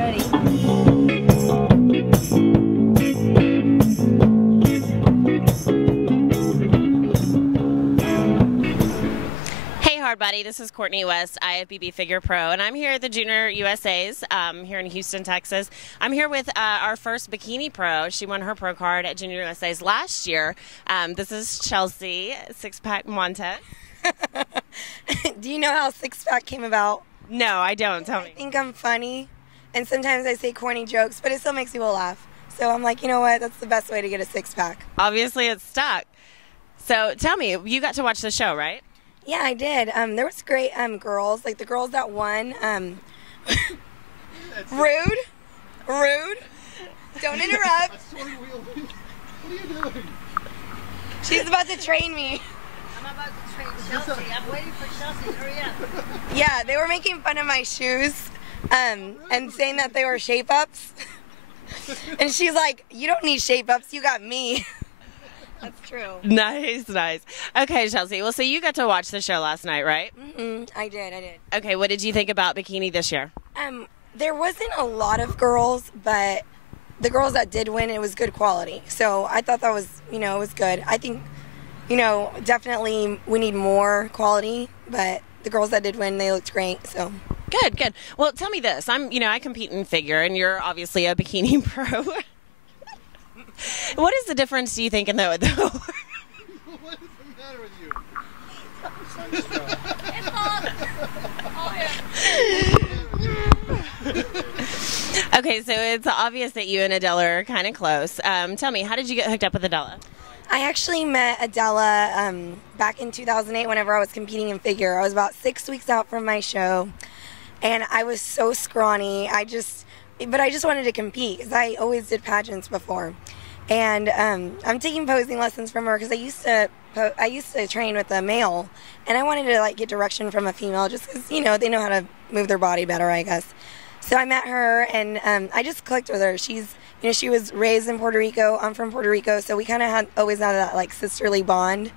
Ready? Hey HARDBODY, this is Courtney West, IFBB Figure Pro, and I'm here at the Junior USA's here in Houston, Texas. I'm here with our first Bikini Pro. She won her pro card at Junior USA's last year. This is Shelsea Montes. Do you know how Six Pack came about? No, I don't. Tell me. I think I'm funny, and sometimes I say corny jokes, but it still makes people laugh. So I'm like, you know what? That's the best way to get a six-pack. Obviously, it's stuck. So tell me, you got to watch the show, right? Yeah, I did. There was great girls, like the girls that won. Rude. Don't interrupt. What are you doing? She's about to train me. I'm about to train Shelsea. I'm waiting for Shelsea. Hurry up. Yeah, they were making fun of my shoes and saying that they were shape-ups. And she's like, you don't need shape-ups, you got me. That's true. Nice. Okay, Shelsea. Well, so you got to watch the show last night, right? I did. Okay, what did you think about Bikini this year? There wasn't a lot of girls, but the girls that did win, it was good quality. So I thought that was, it was good. I think, definitely we need more quality, but the girls that did win, they looked great, so. Good. Well, tell me this. I compete in figure, and you're obviously a Bikini Pro. What is the difference, do you think, in the... What is the matter with you? Okay, so it's obvious that you and Adela are kind of close. Tell me, how did you get hooked up with Adela? I actually met Adela back in 2008 whenever I was competing in figure. I was about 6 weeks out from my show, and I was so scrawny. But I just wanted to compete because I always did pageants before. And I'm taking posing lessons from her because I used to train with a male, and I wanted to get direction from a female just because they know how to move their body better, I guess. So I met her, and I just clicked with her. She was raised in Puerto Rico. I'm from Puerto Rico, so we kind of always had that sisterly bond.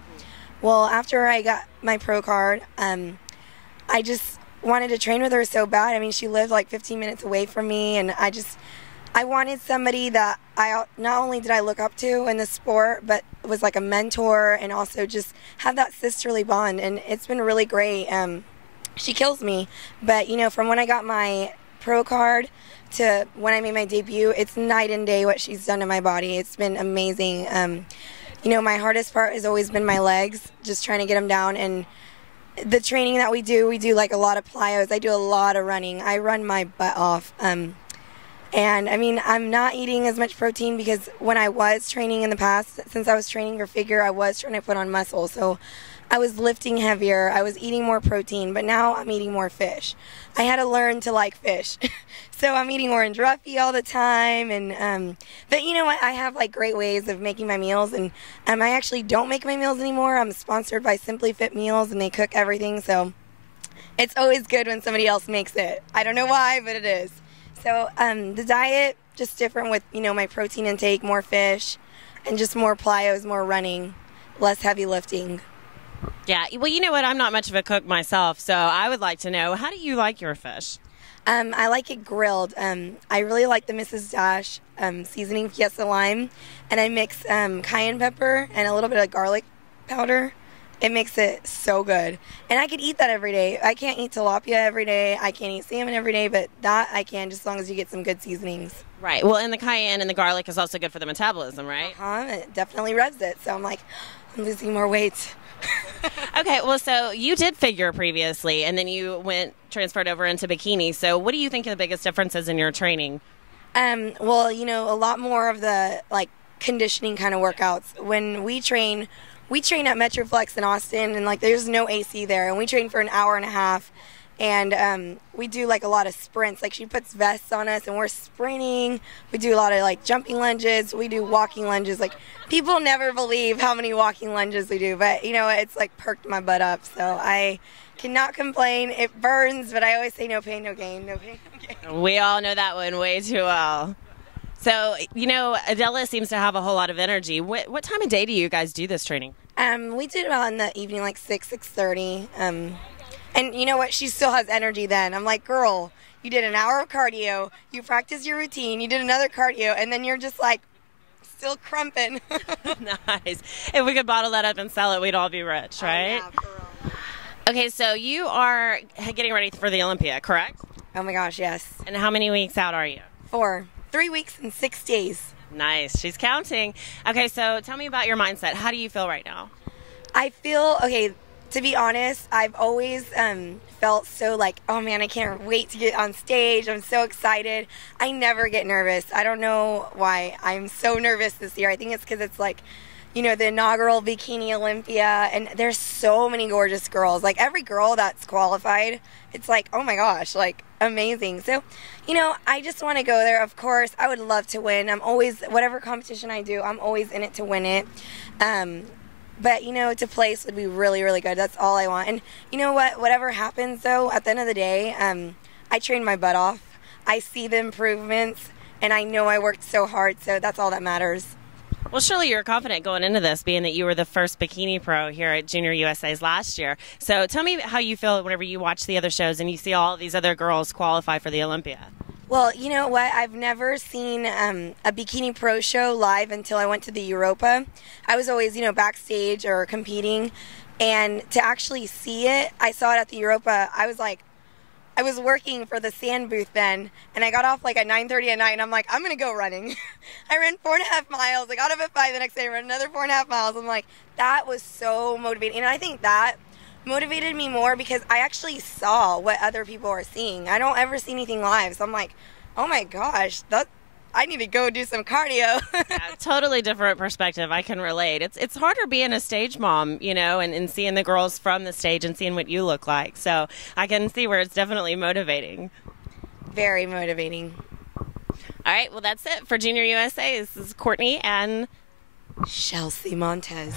Well, after I got my pro card, I just wanted to train with her so bad. I mean, she lived 15 minutes away from me, and I wanted somebody that not only did I look up to in the sport, but was like a mentor, and also just have that sisterly bond, and it's been really great. She kills me, but from when I got my pro card to when I made my debut, it's night and day what she's done to my body. It's been amazing. My hardest part has always been my legs, just trying to get them down, and the training that we do a lot of plyos. I do a lot of running. I run my butt off. And I mean, I'm not eating as much protein because when I was training in the past, since I was training for figure, I was trying to put on muscle. So I was lifting heavier, I was eating more protein, but now I'm eating more fish. I had to learn to like fish. So I'm eating orange roughy all the time. And but you know what? I have great ways of making my meals, and I actually don't make my meals anymore. I'm sponsored by Simply Fit Meals, and they cook everything. So it's always good when somebody else makes it. I don't know why, but it is. So the diet, just different with, my protein intake, more fish, and just more plyos, more running, less heavy lifting. Yeah, well, you know what? I'm not much of a cook myself, so I would like to know, how do you like your fish? I like it grilled. I really like the Mrs. Dash seasoning Fiesta Lime, and I mix cayenne pepper and a little bit of garlic powder. It makes it so good. And I could eat that every day. I can't eat tilapia every day. I can't eat salmon every day, but that I can, just as long as you get some good seasonings. Right. Well, and the cayenne and the garlic is also good for the metabolism, right? It definitely revs it. So I'm I'm losing more weight. Okay, well, so you did figure previously, and then you transferred over into bikini. So what do you think are the biggest differences in your training? Well, a lot more of the, conditioning kind of workouts. When we train at Metroflex in Austin, and there's no AC there, and we train for an hour and a half, and we do a lot of sprints. She puts vests on us, and we're sprinting. We do a lot of jumping lunges. We do walking lunges. People never believe how many walking lunges we do, but it's perked my butt up. So I cannot complain. It burns, but I always say no pain, no gain. No pain, no gain. We all know that one way too well. So, Adela seems to have a whole lot of energy. What time of day do you guys do this training? We did it in the evening, 6:30. And you know what? She still has energy then. I'm like, girl, you did an hour of cardio, you practiced your routine, you did another cardio, and then you're just like still crumping. Nice. If we could bottle that up and sell it, we'd all be rich, right? Oh, yeah, for real. Okay, so you are getting ready for the Olympia, correct? Oh my gosh, yes. And how many weeks out are you? 3 weeks and 6 days. Nice. She's counting. Okay, so tell me about your mindset. How do you feel right now? I feel, okay, to be honest, I've always felt so like, oh man, I can't wait to get on stage. I'm so excited. I never get nervous. I don't know why I'm so nervous this year. I think it's because it's like, you know, the inaugural Bikini Olympia, and there's so many gorgeous girls. Like every girl that's qualified, it's like, oh my gosh, like amazing. So, you know, I just want to go there. Of course, I would love to win. I'm always, whatever competition I do, I'm always in it to win it. But, you know, to place would be really, really good. That's all I want. And you know what? Whatever happens, though, at the end of the day, I train my butt off. I see the improvements, and I know I worked so hard, so that's all that matters. Well, surely you're confident going into this, being that you were the first Bikini Pro here at Junior USA's last year. So tell me how you feel whenever you watch the other shows and you see all these other girls qualify for the Olympia. Well, you know what? I've never seen a Bikini Pro show live until I went to the Europa. I was always, you know, backstage or competing. And to actually see it, I saw it at the Europa. I was like, I was working for the sand booth then, and I got off like at 9:30 at night, and I'm like, I'm going to go running. I ran 4.5 miles. I got up at 5 the next day, ran another 4.5 miles. I'm like, that was so motivating. And I think that motivated me more because I actually saw what other people are seeing. I don't ever see anything live, so I'm like, oh my gosh, I need to go do some cardio. Yeah, totally different perspective. I can relate. It's harder being a stage mom, you know, and seeing the girls from the stage and seeing what you look like. So I can see where it's definitely motivating. Very motivating. All right, well, that's it for Junior USA. This is Courtney and Shelsea Montes.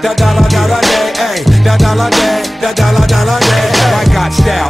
Da dollar day, ay, da dollar day, I got style.